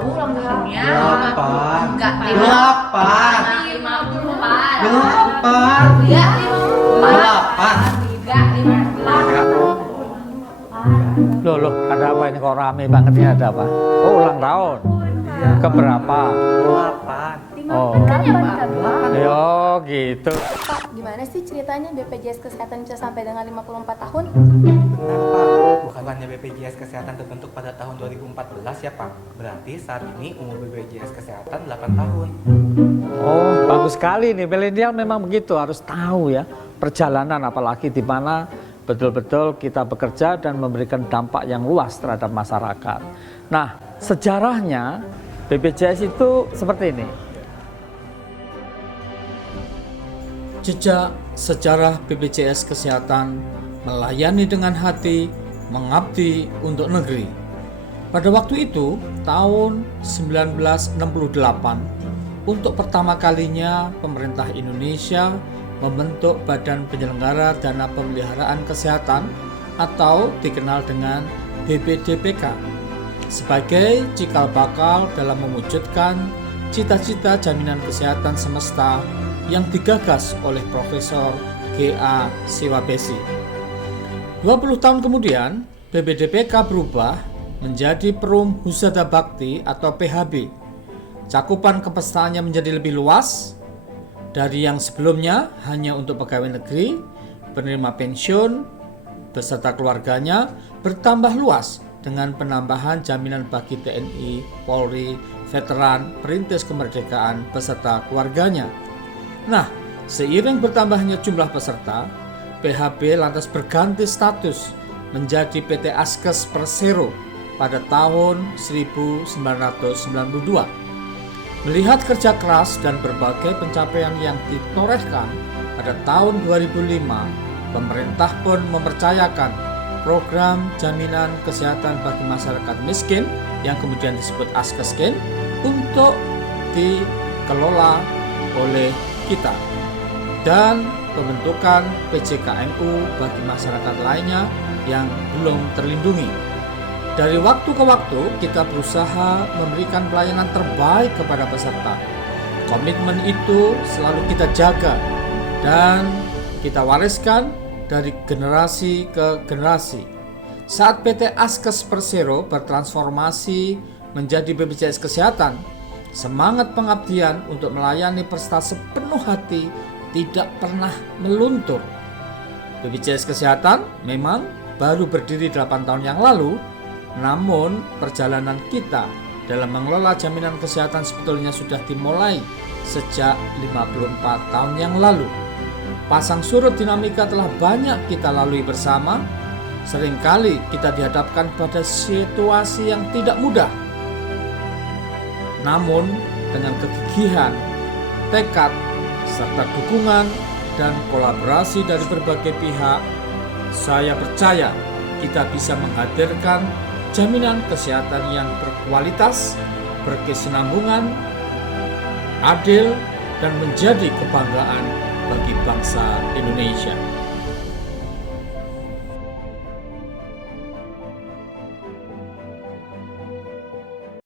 tahu ulang tahunnya. 8. Enggak, 8. 54. 8. Enggak, 8. Enggak, 54. Loh, ada apa ini kok rame banget ini, ada apa? Oh, ulang tahun. Iya. Keberapa? 8. Oh. Kan ya Pak? Yo, gitu. Pak, gimana sih ceritanya BPJS Kesehatan bisa sampai dengan 54 tahun? Benar Pak, bukannya BPJS Kesehatan terbentuk pada tahun 2014 ya Pak? Berarti saat ini umur BPJS Kesehatan 8 tahun. Oh, bagus sekali nih. Milenial memang begitu, harus tahu ya perjalanan, apalagi di mana betul-betul kita bekerja dan memberikan dampak yang luas terhadap masyarakat. Nah, sejarahnya BPJS itu seperti ini. Jejak sejarah BPJS Kesehatan melayani dengan hati, mengabdi untuk negeri. Pada waktu itu, tahun 1968, untuk pertama kalinya pemerintah Indonesia membentuk Badan Penyelenggara Dana Pemeliharaan Kesehatan atau dikenal dengan BPDPK sebagai cikal bakal dalam mewujudkan cita-cita jaminan kesehatan semesta yang digagas oleh Profesor G.A. Siwabesi. 20 tahun kemudian, BPDPK berubah menjadi Perum Husada Bakti atau PHB. Cakupan kepesertaannya menjadi lebih luas dari yang sebelumnya hanya untuk pegawai negeri, penerima pensiun, beserta keluarganya, bertambah luas dengan penambahan jaminan bagi TNI, Polri, veteran, perintis kemerdekaan, beserta keluarganya. Nah, seiring bertambahnya jumlah peserta, PHB lantas berganti status menjadi PT Askes Persero pada tahun 1992. Melihat kerja keras dan berbagai pencapaian yang ditorehkan pada tahun 2005, pemerintah pun mempercayakan program jaminan kesehatan bagi masyarakat miskin yang kemudian disebut Askeskin untuk dikelola oleh kita, dan pembentukan PJKMU bagi masyarakat lainnya yang belum terlindungi. Dari waktu ke waktu kita berusaha memberikan pelayanan terbaik kepada peserta. Komitmen itu selalu kita jaga dan kita wariskan dari generasi ke generasi. Saat PT Askes Persero bertransformasi menjadi BPJS Kesehatan, semangat pengabdian untuk melayani peserta sepenuh hati tidak pernah meluntur. BPJS Kesehatan memang baru berdiri 8 tahun yang lalu, namun perjalanan kita dalam mengelola jaminan kesehatan sebetulnya sudah dimulai sejak 54 tahun yang lalu. Pasang surut dinamika telah banyak kita lalui bersama. Seringkali kita dihadapkan pada situasi yang tidak mudah. Namun dengan kegigihan, tekad, serta dukungan dan kolaborasi dari berbagai pihak, saya percaya kita bisa menghadirkan jaminan kesehatan yang berkualitas, berkesinambungan, adil, dan menjadi kebanggaan bagi bangsa Indonesia.